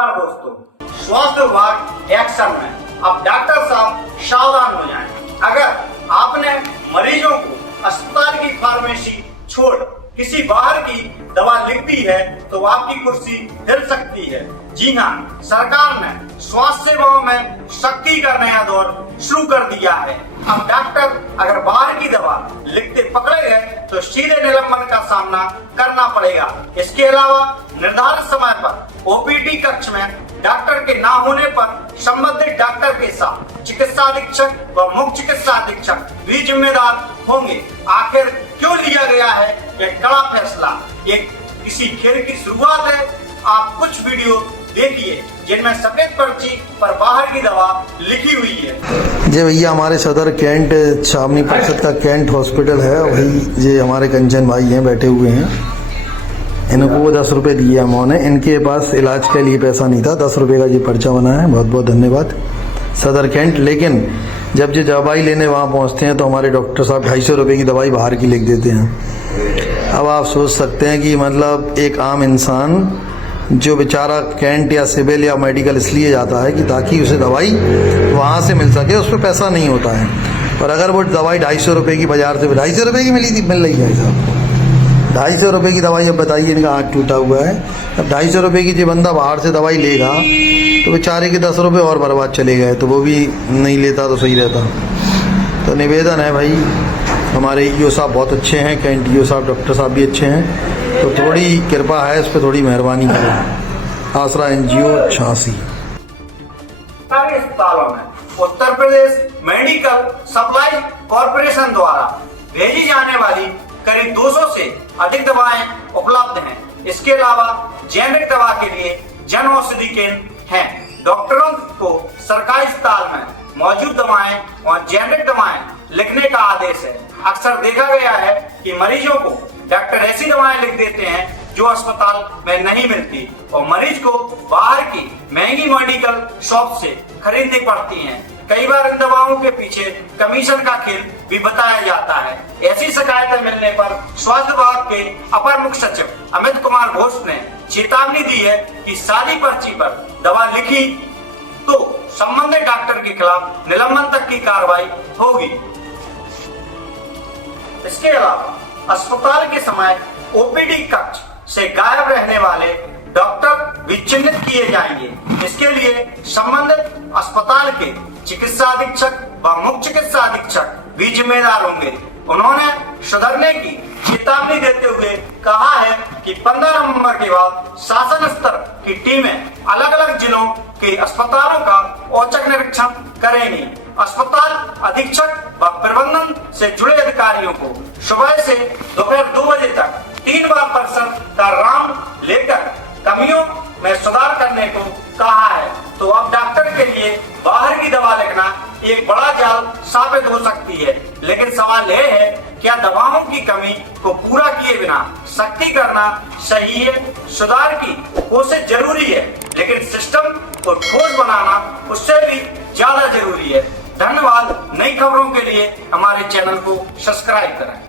दोस्तों, स्वास्थ्य विभाग एक्शन में। अब डॉक्टर साहब सावधान हो जाएं। अगर आपने मरीजों को अस्पताल की फार्मेसी छोड़ किसी बाहर की दवा लिख दी है तो आपकी कुर्सी हिल सकती है। जी हाँ, सरकार ने स्वास्थ्य सेवाओं में सख्ती का नया दौर शुरू कर दिया है। अब डॉक्टर अगर बाहर की दवा लिखते पकड़े गए तो सीधे निलंबन का सामना करना पड़ेगा। इसके अलावा निर्धारित समय पर ओपीडी कक्ष में डॉक्टर के ना होने पर संबंधित डॉक्टर के साथ चिकित्सा अधीक्षक व मुख्य चिकित्सा अधीक्षक भी जिम्मेदार होंगे। आखिर क्यों लिया गया है यह कड़ा फैसला? ये किसी खेल की शुरुआत है। आप कुछ वीडियो देखिए जिनमें सफेद पर्ची पर बाहर की दवा लिखी हुई है। जी भैया, हमारे सदर कैंट छावनी परिषद का कैंट हॉस्पिटल है, वही ये हमारे कंचन भाई हैं बैठे हुए हैं। इनको 10 रुपये दिए उन्होंने, इनके पास इलाज के लिए पैसा नहीं था। 10 रुपये का ये पर्चा बना है, बहुत बहुत धन्यवाद सदर कैंट। लेकिन जब ये दवाई लेने वहाँ पहुँचते हैं तो हमारे डॉक्टर साहब 250 रुपये की दवाई बाहर की लिख देते हैं। अब आप सोच सकते हैं कि मतलब एक आम इंसान जो बेचारा कैंट या सिविल या मेडिकल इसलिए जाता है कि ताकि उसे दवाई वहाँ से मिल सके, उस पर पैसा नहीं होता है। और अगर वो दवाई 250 रुपये की बाजार से 250 रुपये की मिल रही है साहब, 250 रुपये की दवाई। अब बताइए, इनका हाथ टूटा हुआ है। अब 250 रुपये की जो बंदा बाहर से दवाई लेगा तो बेचारे के 10 रुपये और बर्बाद चले गए, तो वो भी नहीं लेता तो सही रहता। तो निवेदन है भाई, हमारे ईओ साहब बहुत अच्छे हैं, कैंट ईओ साहब डॉक्टर साहब भी अच्छे हैं, तो थोड़ी कृपा है, इस पर थोड़ी मेहरबानी करें। आसरा NGO 86। अस्पतालों में Uttar Pradesh medical supply corporation द्वारा भेजी जाने वाली करीब 200 से अधिक दवाएं उपलब्ध हैं। इसके अलावा जेनेरिक दवा के लिए जन औषधि केंद्र हैं। डॉक्टरों को सरकारी अस्पताल में मौजूद दवाएं और जेनेरिक दवाएं लिखने का आदेश है। अक्सर देखा गया है कि मरीजों को डॉक्टर ऐसी दवाएं लिख देते हैं जो अस्पताल में नहीं मिलती और मरीज को बाहर की महंगी मेडिकल शॉप से खरीदनी पड़ती हैं। कई बार इन दवाओं के पीछे कमीशन का खेल भी बताया जाता है। ऐसी शिकायतें मिलने पर स्वास्थ्य विभाग के अपर मुख्य सचिव अमित कुमार घोष ने चेतावनी दी है कि सादी पर्ची पर दवा लिखी तो संबंधित डॉक्टर के खिलाफ निलंबन तक की कार्रवाई होगी। इसके अलावा अस्पताल के समय ओपीडी कक्ष से गायब रहने वाले डॉक्टर भी चिन्हित किए जाएंगे। इसके लिए संबंधित अस्पताल के चिकित्सा अधीक्षक व मुख्य चिकित्सा अधीक्षक भी जिम्मेदार होंगे। उन्होंने सुधरने की चेतावनी देते हुए कहा है कि 15 नवंबर के बाद शासन स्तर की टीमें अलग अलग जिलों के अस्पतालों का औचक निरीक्षण करेंगी। अस्पताल अधीक्षक व प्रबंधन से जुड़े अधिकारियों को सुबह से दोपहर 2 बजे तक 3 बार पर्सन का राउंड लेकर कमियों में सुधार करने को कहा है। तो अब डॉक्टर के लिए बाहर की दवा लिखना एक बड़ा जाल साबित हो सकती है। लेकिन सवाल यह है, क्या दवाओं की कमी को पूरा किए बिना सख्ती करना सही है? सुधार की कोशिश जरूरी है, लेकिन सिस्टम को ठोस बनाना उससे भी ज्यादा जरूरी है। धन्यवाद। नई खबरों के लिए हमारे चैनल को सब्सक्राइब करें।